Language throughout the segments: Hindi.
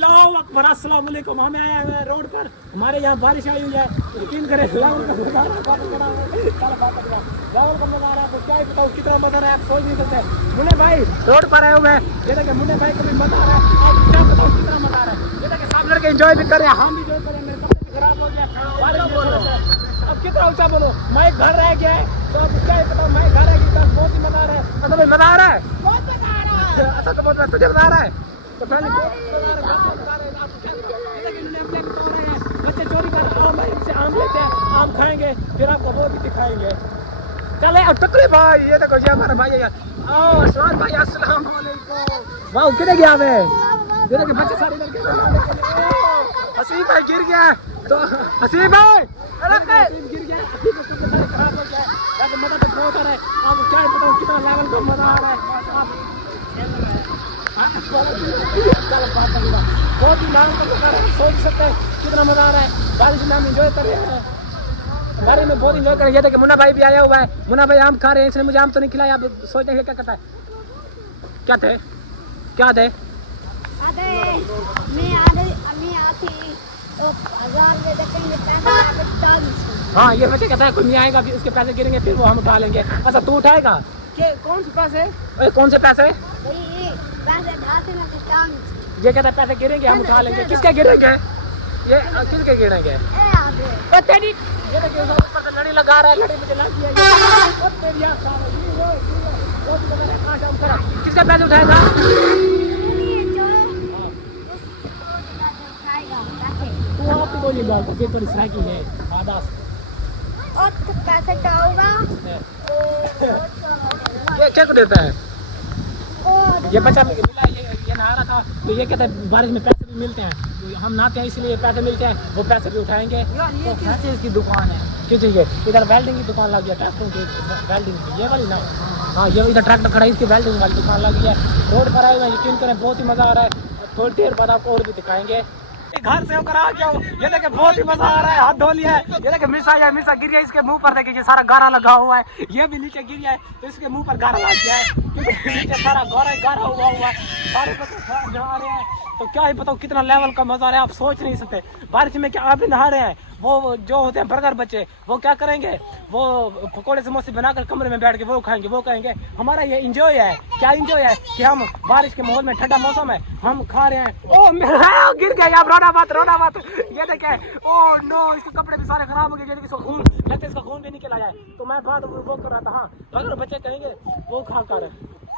अल्लाहु अकबर, अस्सलाम वालेकुम। हमें आया हुआ है रोड पर, हमारे यहाँ बारिश आई हुई है। यकीन करें लेवल का मजा आ रहा है, लेवल का मजा आ रहा है। आपको क्या ही बताऊँ कितना मजा आ रहा है, आप सोच नहीं सकते। मुन्ने भाई रोड पर आए हुए हैं, ये देखिए मुन्ने भाई को भी मजा आ रहा है। आप क्या बताऊँ कितना मजा आ रहा है। ये देखिए सब लड़के एंजॉय भी कर रहे हैं, हम भी एंजॉय कर रहे हैं। मेरे कपड़े भी खराब हो गया, अब कितना ऊंचा बोलो। माइक घर रह गया है, तो अब क्या ही बताऊँ, माइक घर रह गया, बहुत ही मजा आ रहा है। अच्छा भाई मजा आ रहा है, अच्छा तो बहुत तुझे मजा आ रहा है। तो बच्चे चोरी कर से आम लेते हैं, आम खाएंगे, फिर आपको वो भी दिखाएंगे। चले अब टकरे भाई, ये देखो ये हमारा भाई है। आओ अस्सलाम भाई, अस्सलाम वालेकुम। वाह किधर गया मैं, ये देखो बच्चे सारे लड़के हसीब भाई गिर गया। तो हसीब भाई गिर गया, खराब हो गया। मजा तो बहुत आ रहा है, आपको क्या बताऊँ कितना लेवल का मजा आ रहा है। आप बहुत ही मांग कर सोच सकते हैं कितना मजा आ रहा है। बारिश में हम एंजॉय कर रहे हैं, बारिश में बहुत एंजॉय कर रहे हैं। देखिए मुन्ना भाई भी आया हुआ है, मुन्ना भाई आम खा रहे हैं, इसने मुझे आम तो नहीं खिलाया। आप सोचते हैं क्या करता है, क्या थे क्या थे हाँ ये बच्चे कहता है कोई नहीं आएगा, फिर उसके पैसे गिरेंगे, फिर वो हम उठा लेंगे। अच्छा तू उठाएगा कौन से पैसे, कौन से पैसे? ये कहता है पैसे गिरेंगे हम उठा लेंगे। किसके गिरेंगे, ये किसके गिरेंगे? ये देखिए ऊपर से लड़ी लगा रहा है, लड़ी मुझे लग गया। किसका पैसे उठाएगा? तू आप ही बोली बात, ये तो साइकिल है आदास पैसे क्या होगा? क्या को देता है ये बच्चा मिला, ये नहा रहा था, तो ये कहता है बारिश में पैसे भी मिलते हैं, तो हम नहाते हैं इसलिए पैसे मिलते हैं, वो पैसे भी उठाएंगे। ये किस चीज़ की दुकान है, किस चीज़ की? इधर वेल्डिंग की दुकान लगी है, ट्रैक्टरों की वेल्डिंग की, ये वाली ना। हाँ ये इधर ट्रैक्टर खड़ा है, इसकी वेल्डिंग वाली दुकान लगी है। रोड पर आए हुए हैं, यकीन करें बहुत ही मज़ा आ रहा है। थोड़ी देर बाद आपको और भी दिखाएंगे। घर से होकर आ गया हूँ, ये देखे बहुत ही मजा आ रहा है। हाथ धो लिया है, ये देखे मिसा है, मिसा गिर गया इसके मुंह पर। देखिए ये सारा गारा लगा हुआ है, ये भी नीचे गिर गया है, तो इसके मुंह पर गारा लग गया है, नीचे सारा गारा हुआ है। सारे बच्चे नहा रहे हैं, तो क्या ही बताओ कितना लेवल का मजा आ रहा है, आप सोच नहीं सकते। बारिश में क्या आप भी नहा रहे हैं, वो जो होते हैं बर्गर बच्चे, वो क्या करेंगे, वो पकौड़े समोसे बनाकर कमरे में बैठ के वो खाएंगे, वो कहेंगे हमारा ये इंजॉय है। क्या इंजॉय है कि हम बारिश के माहौल में, ठंडा मौसम है, हम खा रहे हैं। ओ गिर गया, आप रोना मत। ये देखे, ओ नो इसके कपड़े भी सारे खराब हो गए, इसका खून लगता है, इसका खून भी निकल आया है। तो मैं बात वो कर रहा था, हाँ बर्गर बच्चे कहेंगे वो खा कर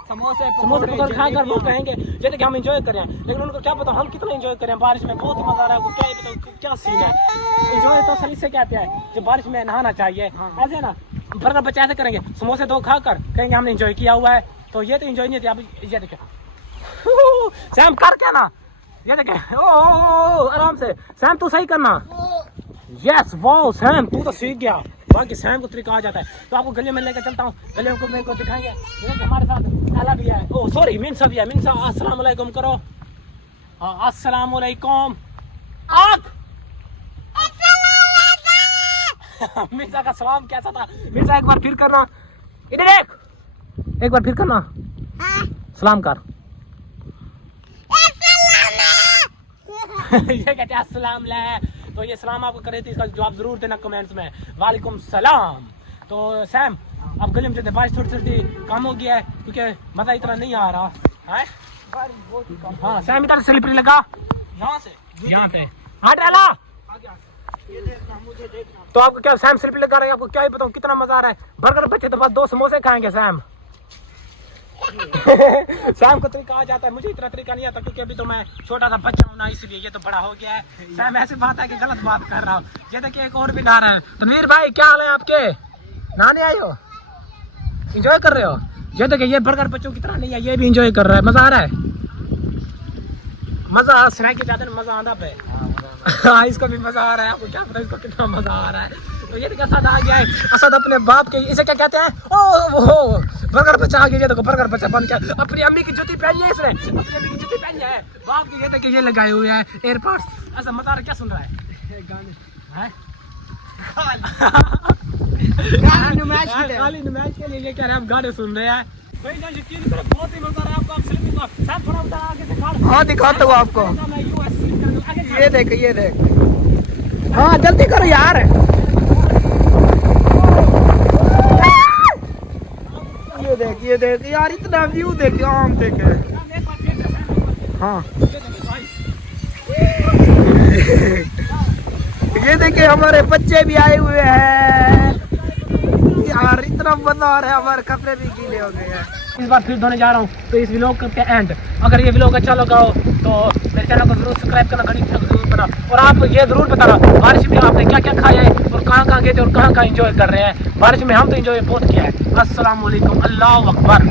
समोसे पकौड़े खाकर वो कहेंगे ये देखिए हम एंजॉय कर रहे हैं, लेकिन उनको क्या पता हम कितना एंजॉय कर रहे हैं। बारिश में बहुत ही मजा आ रहा है, क्या ही बताओ क्या सीन है। एंजॉय तो सही से कहते हैं, जब बारिश में नहाना चाहिए, ऐसे ना। बर्गर बच्चे ऐसे करेंगे, समोसे दो खाकर कहेंगे हमने एंजॉय किया हुआ है, तो ये तो एंजॉय नहीं थी। आप ये देखे सैम कर क्या ना, ये देखे ओ आराम से सैम तू सही करना। यस वाओ सैम तू तो सीख गया, बाकी सैम को तरीका आ जाता है। तो आपको गले में लेकर चलता हूँ, गले को मेरे को दिखाएंगे। हमारे साथ आला भी है, ओह सॉरी मिनसा भी है। मिनसा अस्सलाम वालेकुम करो। हाँ अस्सलाम वालेकुम। मिर्जा का सलाम कैसा था? मिर्जा एक बार फिर करना, इधर देख, एक बार फिर करना, सलाम कर। ये कहते हैं अस्सलाम ले, तो ये सलाम आपको करे थे, इसका जवाब जरूर देना कमेंट्स में, वालेकुम सलाम। तो सैम अब गले में चलते, बारिश थोड़ी कम हो गया है, क्योंकि मजा इतना नहीं आ रहा है। हाँ सैम इधर स्लिपरी लगा, यहाँ से हाँ डाला। तो आपको क्या सैम स्लिपरी लगा रहा है, आपको क्या ही बताऊँ कितना मजा आ रहा है। बर्गर बच्चे तो बस 2 समोसे खाएंगे सैम। सैम को तरीका आ जाता है, मुझे इतना तरीका नहीं आता, क्योंकि अभी तो मैं छोटा सा बच्चा हूँ ना, इसलिए ये तो बड़ा हो गया है। सैम ऐसी बात है कि गलत बात कर रहा हूँ। ये देखिए एक और भी नहा रहा है। तनवीर भाई क्या हाल है आपके, नहाने आए हो, एंजॉय कर रहे हो? ये देखिए ये बर्गर बच्चों की तरह नहीं है, ये भी एंजॉय कर रहा है। मजा आ रहा है, मजा स्नैक के जाते मजा आना पे। हाँ इसको भी मजा आ रहा है, आपको क्या पता इसको कितना मजा आ रहा है। तो ये देखिए असद आ गया है, असद अपने बाप के, इसे क्या कहते हैं, ओ बर्गर बच्चा आ गया। ये देखो बर्गर बच्चा बन के अपनी अम्मी की जूती पहनी है, इसने अपनी अम्मी की जूती पहनी है, बाप की। ये देखिए ये लगाए हुए हैं एयरपोर्ट्स। ऐसा मजा आ रहा है, क्या सुन रहा है गाने मैच के लिए ये कह रहे हैं आप गाने सुन रहे हैं। यकीन करो बहुत ही मजा आ रहा है आपको। आप थोड़ा आगे से हाँ दिखाता हूँ आपको। मैं यूएस ये देख हाँ जल्दी करो यार। ये देख यार, इतना व्यू देख, आम देख। हाँ ये देखे हमारे बच्चे भी आए हुए हैं यार, इतना मजा आ रहा है, हमारे कपड़े भी गीले हो गए हैं। इस बार फिर धोने जा रहा हूँ, तो इस व्लॉग करते हैं एंड। अगर ये व्लॉग अच्छा लगा हो तो मेरे चैनल को जरूर सब्सक्राइब करना, घंटी जरूर बना, और आप ये जरूर बताना बारिश में आपने क्या क्या खाया है और कहाँ गए थे और कहाँ एंजॉय कर रहे हैं। बारिश में हम तो एंजॉय बहुत किया है। अस्सलाम वालेकुम, अल्लाह अकबर।